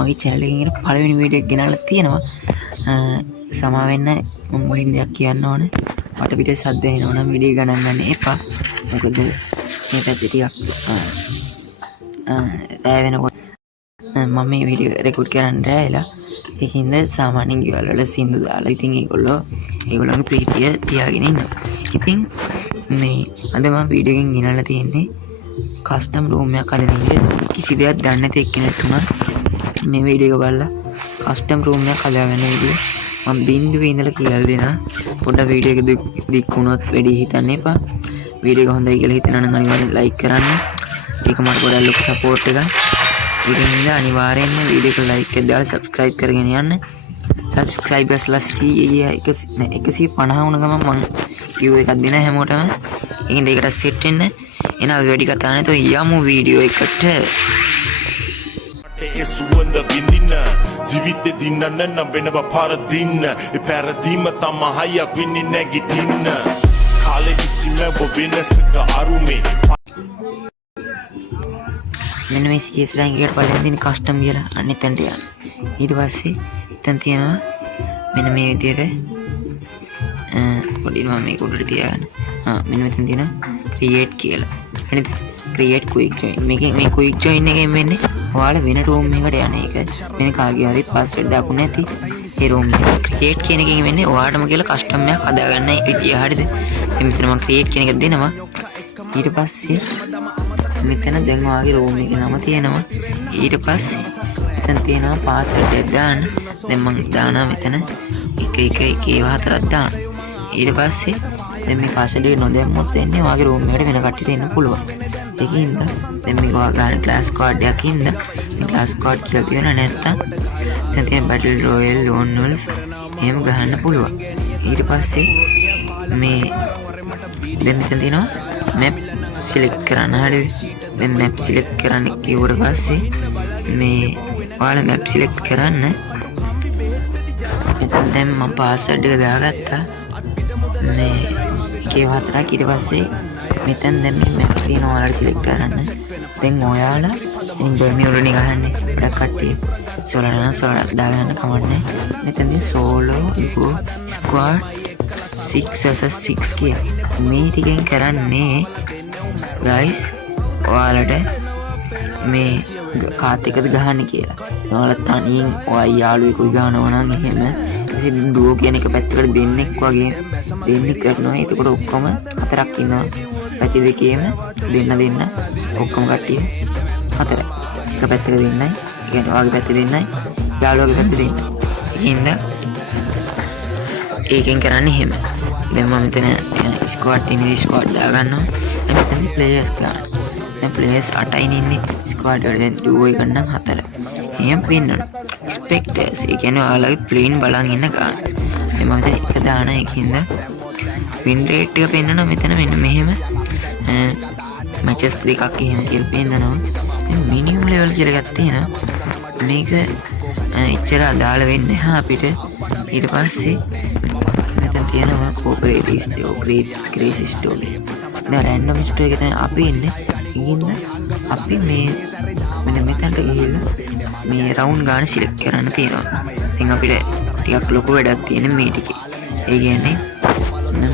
මගේ channel එකේ ඉන්න පළවෙනි වීඩියෝ එක ගෙනාලා තියෙනවා. සමා වෙන්න මම මුලින් දෙයක් කියන්න ඕන. මට පිටේ සද්ද එනවා නම් වීඩියෝ ගණන් ගන්න එපා. මොකද මේ පැත්තේ ටිකක් රෑ වෙනකොට මම මේ වීඩියෝ රෙකෝඩ් කරන්න රැයලා ඒකින්ද සාමාන්‍යයෙන් ගෙවල් වල සින්දු දාලා ඉතින් ඒගොල්ලෝගේ ප්‍රීතිය තියාගෙන ඉන්නවා. ඉතින් මේ අද මම වීඩියෝ එකෙන් ගෙනල්ලා තියෙන්නේ කස්ටම් රූම් එකක් හදන එක. කිසි දෙයක් දන්නේ නැති එක්කෙනෙක් තුමා මේ වීඩියෝ එක බලලා කස්ටම් රූම් එකක් හදාගන්න විදිය මම බින්දුවේ ඉඳලා කියලා දෙනවා. පොඩ්ඩක් වීඩියෝ එක දික් වුණොත් වැඩි හිතන්න එපා. වීඩියෝ එක හොඳයි කියලා හිතනවා නම් අනිවාර්යෙන් ලයික් කරන්න. ඒක මට ගොඩක් ලොකු සපෝට් එකක්. ඉතින් අනිවාර්යෙන්ම වීඩියෝ එක ලයික් එකක් දාලා subscribe කරගෙන යන්න. subscribersලා 150 වුණ ගමන් මම view එකක් දෙන හැමෝටම. ඒකින්ද ඒකට set වෙන්න. එන අපි වැඩි කතා නැතුව යමු වීඩියෝ එකට. ඒ සුවඳ විඳින්න ජීවිතේ දින්නන්න නම් වෙනවා පාර දින්න. ඒ පැරදීම තමයි වෙන්නේ නැගිටින්න. කාලෙ කිසිම වෙනසක අරුමේ මෙන්න මේ CS rank එකට පළවෙනි දින කස්ටම් කියලා අනිත් තැනට යන්න. ඊට පස්සේ එතන තියෙනවා මෙන්න මේ විදිහට පොඩි මම මේක උඩට තියාගන්න. මෙන්න මෙතන තියෙනවා create කියලා. හරිද? create quick join. මේ quick join එකෙන් වෙන්නේ ඔයාලා වෙන room එකකට යන එක. වෙන කාගේ හරි password දාපු නැති ඒ room එක create කියන එකෙන් වෙන්නේ ඔයාටම කියලා custom එකක් හදාගන්න විදිය. හරිද? ඉතින් මෙතන මම create කියන එක දෙනවා. ඊට පස්සේ මෙතන දැන් ඔයාගේ room එකේ නම තියෙනවා. ඊට පස්සේ මෙතන තියෙනවා password එක දාන්න. දැන් මම දානවා මෙතන 1114ක් දාන්න. ඊට පස්සේ දැන් මේ password එක නොදැම්මොත් වෙන්නේ ඔයාගේ room එකට වෙන කට්ටියට එන්න පුළුවන්. ඒකින්ද දැන් මේක ඔයා ගන්න class code එකක් ඉන්න. මේ class code කියලා තියෙන නැත්තම් දැන් තියෙන battle royale lone wolf එහෙම ගහන්න පුළුවන්. ඊට පස්සේ මේ දැන් මෙතන තියෙනවා map select කරන්න. හරිද? දැන් map select කරන්න කිව්වට පස්සේ මේ ඔයාලා map select කරන්න. මෙතන දැන් මම password එක දාගත්තා. මේ 14ක්. ඊට පස්සේ මෙතන දැන් මේ map තියෙනවා ඔයාලා select කරන්න. දැන් ඔයාලා ඉන්ජොයි මේ උඩනේ ගහන්නේ. ගොඩක් කට්ටිය සෝලෝ දාගන්න කමන්නේ. මෙතනදී solo squad 6 vs 6 කියලා. මේ ටිකෙන් කරන්නේ guys ඔයාලට මේ කාත් එකද ගහන්න කියලා. ඔයාලා තනියෙන් ඔයා යාළුවෙකුයි ගහනවා නම් එහෙම ඉතින් ඩුවෝ කියන එක පැත්තකට දෙන්නෙක් වගේ දෙන්නෙක් කරනවා. එතකොට ඔක්කොම හතරක් ඉන්නවා. පැති දෙකේම දෙන්න ඔක්කොම කට්ටිය හතරයි. එක පැත්තක දෙන්නයි. ඒ කියන්නේ ඔයාගේ පැත්තේ දෙන්නයි. යාළුවාගේ පැත්තේ දෙන්නයි. ඒකින්ද ඒකෙන් කරන්නේ එහෙම. දැන් මම මෙතන ස්ක්වොඩ් තියෙන ස්ක්වොඩ් දාගන්නවා. දැන් මෙතන ප්ලේයර්ස් ගන්න. දැන් ප්ලේයර්ස් 8යි ඉන්නේ. ස්ක්වොඩ් වල දැන් ඩුවෝ එක නම් 4. එහෙම වෙන්නන. ස්පෙක්ටර්ස් ඒ කියන්නේ ඔයාලගේ ප්ලේන් බලන් ඉන්න ගන්න. දැන් මම දැන් එක දාන එකකින්ද වින් රේට් එක පෙන්නනවා මෙතන මෙන්න මෙහෙම. මැචස් දෙකක් එහෙම කියලා පෙන්නනවා. දැන් මිනිමම් ලෙවල් කියලා එකක් තියෙනවා. මේක එච්චර අදාළ වෙන්නේ නැහැ අපිට. ඊට පස්සේ මෙතන තියෙනවා කෝපරේටිව් ක්‍රේසි ස්ටෝරි. දැන් රැන්ඩම් ස්ටෝරි එක තමයි අපි ඉන්නේ. ඉතින් අපි මේ මෙන්න මෙතනට ගිහිල්ලා මේ රවුන්ඩ් ගාන සිලෙක්ට් කරන්න තියෙනවා. ඉතින් අපිට ටිකක් ලොකු වැඩක් තියෙන මේ ටිකේ. ඒ කියන්නේ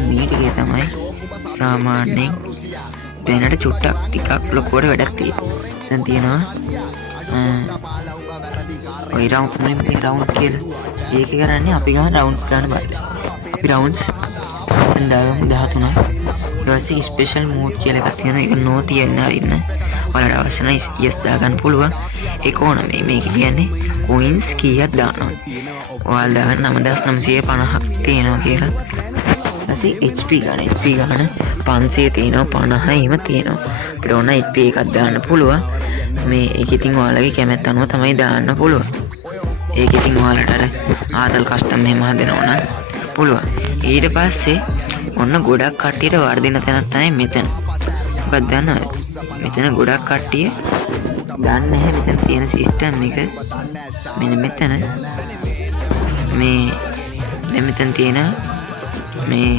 මේ ටිකේ තමයි සාමාන්‍යයෙන් දැනට චුට්ටක් ටිකක් ලොකුවට වැඩක් තියෙනවා. දැන් තියෙනවා ඔය රවුන්ඩ්ස් කියලා. ඒක කරන්නේ අපි ගන්න රවුන්ඩ්ස් ගන්න බලන්න. අපි රවුන්ඩ්ස් දාගමු 13ක්. ඊට පස්සේ ස්පෙෂල් මෝඩ් කියලා එකක් තියෙනවා. ඒක නෝ තියන්න අරින්න. ඔයාලට අවශ්‍ය නම් yes දාගන්න පුළුවන්. ඒක ඕන මේක කියන්නේ coins කීයක් දානවා. ඔයාලා දාගන්න 9950ක් තියෙනවා කියලා. ඊපස්සේ HP ගන්න. HP ගන්න 500 තියෙනවා 50යිම තියෙනවා. අපිට ඕන HP එකක් දාන්න පුළුවන්. මේ ඒක ඉතින් ඔයාලගේ කැමැත්ත අනුව තමයි දාන්න පුළුවන්. ඒක ඉතින් ඔයාලට අර ආදල් කස්ටම් මෙහෙම හදනවා නම් පුළුවන්. ඊට පස්සේ ඔන්න ගොඩක් කට්ටියට වර්ධින තැනක් තමයි මෙතන. මොකක්ද දන්නවද? මෙතන ගොඩක් කට්ටිය දන්නේ නැහැ මෙතන තියෙන සිස්ටම් එක. මෙන්න මෙතන මේ දැන් මෙතන තියෙන මේ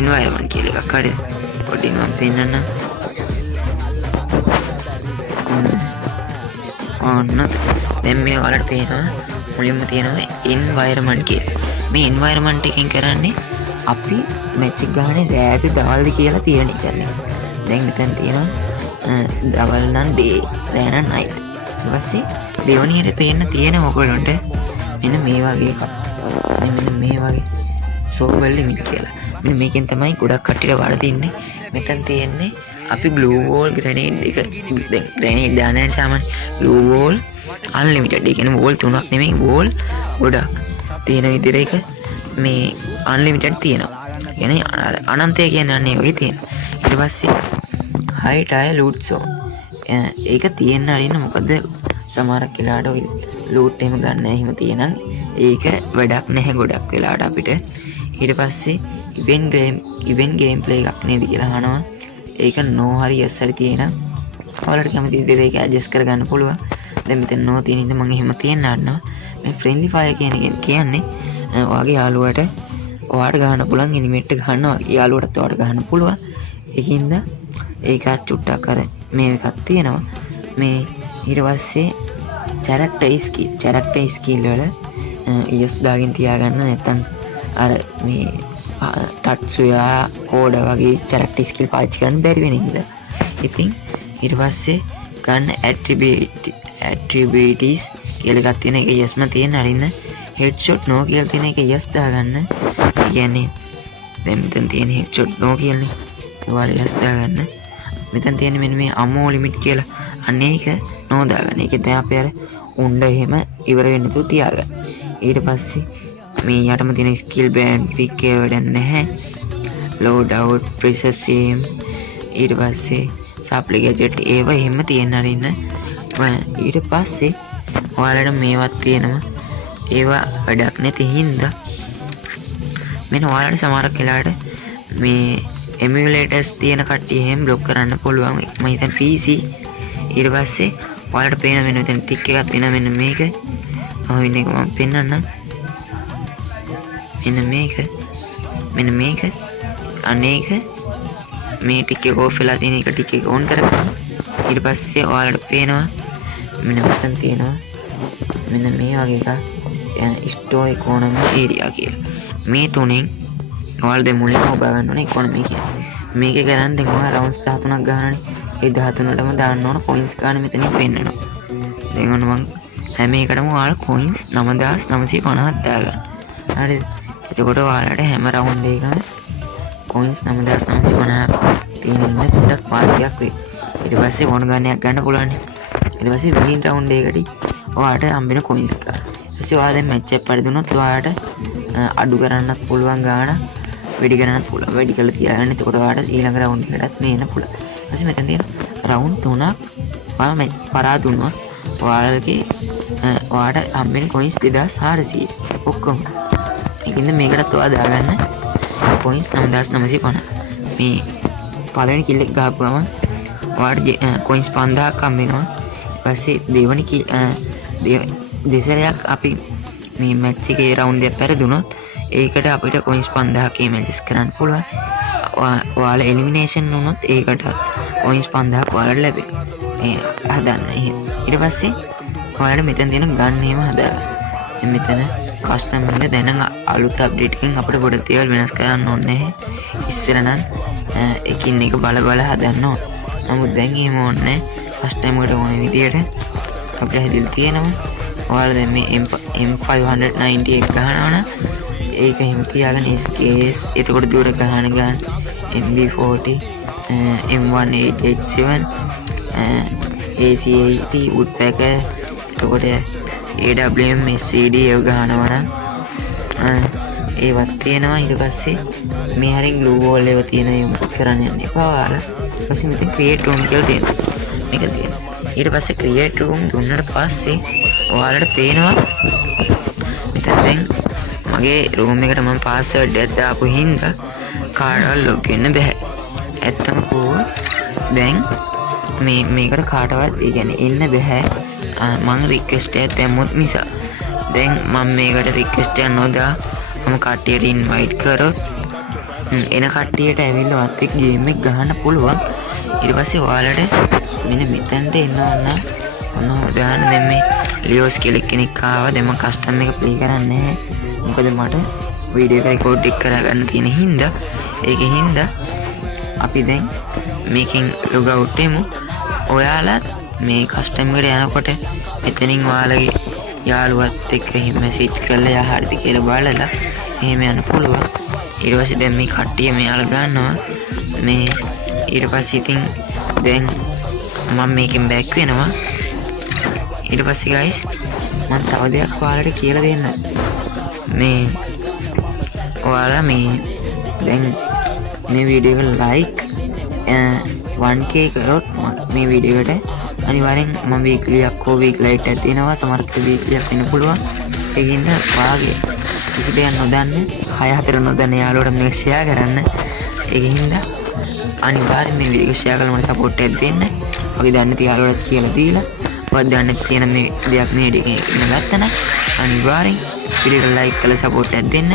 environment කියලා එකක්. හරිද? පොඩ්ඩක් මම පෙන්නන්න. ඔන්න දැන් මේ ඔයාලට පේනවා මුලින්ම තියෙනවා environment කියලා. මේ environment එකෙන් කරන්නේ අපි මැච් එක ගහන්නේ රෑද දවල්ද කියලා තීරණය කරන්නේ. දැන් මෙතන තියෙනවා දවල් නම් day, රෑ නම් night. ඊට පස්සේ දෙවණියට පේන්න තියෙන ඔයගොල්ලන්ට මෙන්න මේ වගේ එකක්. මෙන්න මේ වගේ throw limit කියලා. මෙන්න මේකෙන් තමයි ගොඩක් කට්ටියට වරදින්නේ. මෙතන තියෙන්නේ අපි blue wall grenade එක දැන් grenade දාන සාමාන්‍ය blue wall unlimited. ඒ කියන්නේ wall තුනක් නෙමෙයි wall ගොඩක් තියෙන විදිහට එක මේ unlimited තියෙනවා. කියන්නේ අනන්තය කියන්නේ අන්නේ වගේ තියෙනවා. ඊට පස්සේ high tire loot zone. ඒක තියෙන්න අරින්න මොකද සමහරක් වෙලාවට ඔය loot එහෙම ගන්න එහෙම තියෙනම් ඒක වැඩක් නැහැ ගොඩක් වෙලාවට අපිට. ඊට පස්සේ event gameplay එකක් නේද කියලා අහනවා. ඒක no හරි yes හරි තියෙන. ඔයාලට කැමති විදිහට ඒක adjust කරගන්න පුළුවන්. දැන් මෙතන no තියෙන ඉතින් මම එහෙම තියන්න ගන්නවා. මේ friendly fire කියන්නේ ඔයාගේ යාළුවට ඔයාට ගහන්න පුළුවන් animate එක ගන්නවා. යාළුවටත් ඔයාට ගහන්න පුළුවන්. ඒකින්ද ඒකත් චුට්ටක් අර මේ එකක් තියෙනවා. මේ ඊට පස්සේ character skill වල yes දාගෙන තියාගන්න. නැත්නම් අර මේ ටත්සුයා කෝඩ වගේ character skill පාවිච්චි කරන්න බැරි වෙන ඉඳලා. ඉතින් ඊට පස්සේ ගන්න attributes කියලා එකක් තියෙන එක yes ම තියෙන අරින්න. headshot no කියලා තියෙන එක yes දාගන්න. ඒ කියන්නේ දැන් මෙතන තියෙන headshot no කියන්නේ ඒවල yes දාගන්න. මෙතන තියෙන මෙන්න මේ ammo limit කියලා අන්න ඒක no දාගන්න. ඒක දැන් අපි අර උණ්ඩ එහෙම ඉවර වෙන්න තු තියාගන්න. ඊට පස්සේ මේ යටම තියෙන skill band pick එක වැඩක් නැහැ. load out pressure same. ඊට පස්සේ supply gadget ඒව එහෙම තියෙන අරින්න. ඊට පස්සේ ඔයාලට මේවත් තියෙනවා. ඒවා වැඩක් නැති හින්දා මෙන්න ඔයාලට සමහරක් වෙලාවට මේ emulators තියෙන කට්ටිය එහෙම block කරන්න පුළුවන්. මම හිතන්නේ PC. ඊට පස්සේ ඔයාලට පේන මෙන්න මෙතන tick එකක් තියෙනවා. මෙන්න මේක අහුවෙන එක මම පෙන්නන්නම්. මෙන්න මේක අනේක මේ tick එක off වෙලා තියෙන එක tick එක on කරගන්න. ඊට පස්සේ ඔයාලට පේනවා මෙන්න මෙතන තියෙනවා මෙන්න මේ වගේ එකක් store economy area කියලා. මේ තුනෙන් ඔයාලා දැන් මුලින්ම ඔබ ගන්න ඕනේ economy කියන්නේ. මේක කරන් දැන් ඔයාලා rounds 13ක් ගහනනේ. ඒ 13ටම දාන්න ඕන coins ගන්න මෙතනින් පෙන්නනවා. දැන් ඔන්න මම හැම එකටම ඔයාලා coins 9950ක් දාගන්න. හරිද? එතකොට ඔයාලට හැම round එකකම coins 9950ක් තියෙනින්ද පොඩ්ඩක් පාර්ටියක් වෙයි. ඊට පස්සේ ඕන ගන්නයක් ගන්න පුළුවන්. ඊට පස්සේ winning round එකකට ඔයාලට හම්බෙන coins ගන්න. ඊපස්සේ ඔයා දැන් match එක පරිදුනොත් ඔයාලට අඩු කරන්නත් පුළුවන් ගාන වැඩි කරන්නත් පුළුවන්. වැඩි කරලා තියාගන්න. එතකොට ඔයාලට ඊළඟ round එකටත් මේ එන්න පුළුවන්. ඊපස්සේ මෙතන තියෙන round 3ක් ඔයාලා පරාද වුණොත් ඔයාලට හම්බෙන coins 2400 ඔක්කොම. ඒකින්ද මේකටත් ඔයා දාගන්න coins 9950. මේ පළවෙනි kill එක ගහපුවම ඔයාලට coins 5000ක් හම්බෙනවා. ඊපස්සේ දෙවෙනි දෙසරයක් අපි මේ මැච් එකේ රවුන්ඩ් එක පෙරදුනොත් ඒකට අපිට coins 5000ක් එමෙජස් කරන්න පුළුවන්. ඔයාලා එලිමිනේෂන් වුණොත් ඒකට coins 5000ක් ඔයාලට ලැබෙනවා. මේ හදන්න. එහෙනම් ඊට පස්සේ ඔයාලට මෙතන තියෙන ගන් එහෙම හදාගන්න. මෙතන කස්ටම් එක දැන් අලුත් අප්ඩේට් එකෙන් අපිට ගොඩ දේවල් වෙනස් කරන්න ඕනේ නැහැ. ඉස්සර නම් එකින් එක බල හදන්න ඕන. නමුත් දැන් එහෙම ඕනේ නැහැ. කස්ටම් එකට ඕන විදියට අපිට හැදිලා තියෙනවා. ඔයාලා දැන් මේ M590 එක ගහනවනම් ඒක එහෙම තියාගෙන SKS එතකොට දුර ගහන MB40 M1887 AC80 woodpecker එතකොට AWM SCD ඒව ගහනවනම් ඒවත් තියෙනවා. ඊට පස්සේ මේ හරින් glue wall ඒව තියෙන ඒවා කරන්න යන්න එපා. ඔයාලා ඊපස්සේ මෙතන create room කියලා තියෙනවා. මේක තියෙනවා. ඊට පස්සේ create room දුන්නට පස්සේ ඔයාලට පේනවා මෙතන දැන් මගේ room එකට මම password එකක් දාපු හින්දා කාටවත් log වෙන්න බෑ. ඇත්තම දැන් මේකට කාටවත් ඒ කියන්නේ එන්න බෑ. මම request එකක් දැම්මොත් මිස. දැන් මම මේකට request එකක් නොදා මම කට්ටියට invite කරොත් එන කට්ටියට ඇවිල්ලා වත් එක්ක game එක ගහන්න පුළුවන්. ඊට පස්සේ ඔයාලට මෙන්න මෙතනට එන්න ඕන. ඔන්න උදාහරණ දැන් මේ ලියෝස් කියලා කෙනෙක් ආවා. දැන් මම කස්ටම් එක ප්ලේ කරන්නේ නැහැ. මොකද මට වීඩියෝ එක රෙකෝඩ් එක කරගන්න තියෙන හින්දා ඒකේ හින්දා අපි දැන් මේකෙන් ලොග් අවුට් වෙමු. ඔයාලත් මේ කස්ටම් එකට යනකොට එතනින් ඔයාලගේ යාළුවත් එක්ක එහෙම මැසේජ් කරලා යා හරිද කියලා බලලා එහෙම යන්න පුළුවන්. ඊට පස්සේ දැන් මේ කට්ටිය මෙයාලා ගන්නවා. මේ ඊට පස්සේ ඉතින් දැන් මම මේකෙන් බෑක් වෙනවා. ඊට පස්සේ guys මම තව දෙයක් ඔයාලට කියලා දෙන්න. මේ ඔයාලා මේ දැන් මේ වීඩියෝ එක like 1k කරොත් මේ වීඩියෝ එකට අනිවාර්යෙන් මම weekly එකක් හෝ week light එකක් දෙනවා. සමහරවිට weekly එකක් වෙන්න පුළුවන්. ඒකින්ද ඔයාගේ කිසි දෙයක් නොදන්න 6-4 නොදන්න යාළුවන්ට මේක share කරන්න. ඒකින්ද අනිවාර්යෙන් මේ වීඩියෝ එක share කරලා මට support එකක් දෙන්න. ඔගේ දන්න යාළුවන්ට කියලා දීලා ඔයාලා දන්න තියෙන මේ දෙයක් මේ වීඩියෝ එකේ ඉගෙන ගත්තා නම් අනිවාර්යෙන් වීඩියෝ එක like කරලා support එකක් දෙන්න.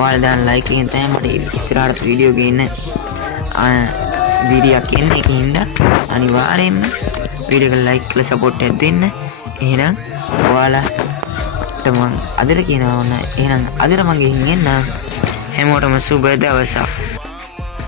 ඔයාලා දාන like එකෙන් තමයි මට ඉස්සරහට වීඩියෝ ගේන්න වීඩියෝ එකක් එන්නේ. ඒකින්ද අනිවාර්යෙන්ම වීඩියෝ එක like කරලා support එකක් දෙන්න. එහෙනම් ඔයාලට මම අදට කියනවා ඕන. එහෙනම් අදට මම ගිහින් එන්න. හැමෝටම සුබ දවසක්.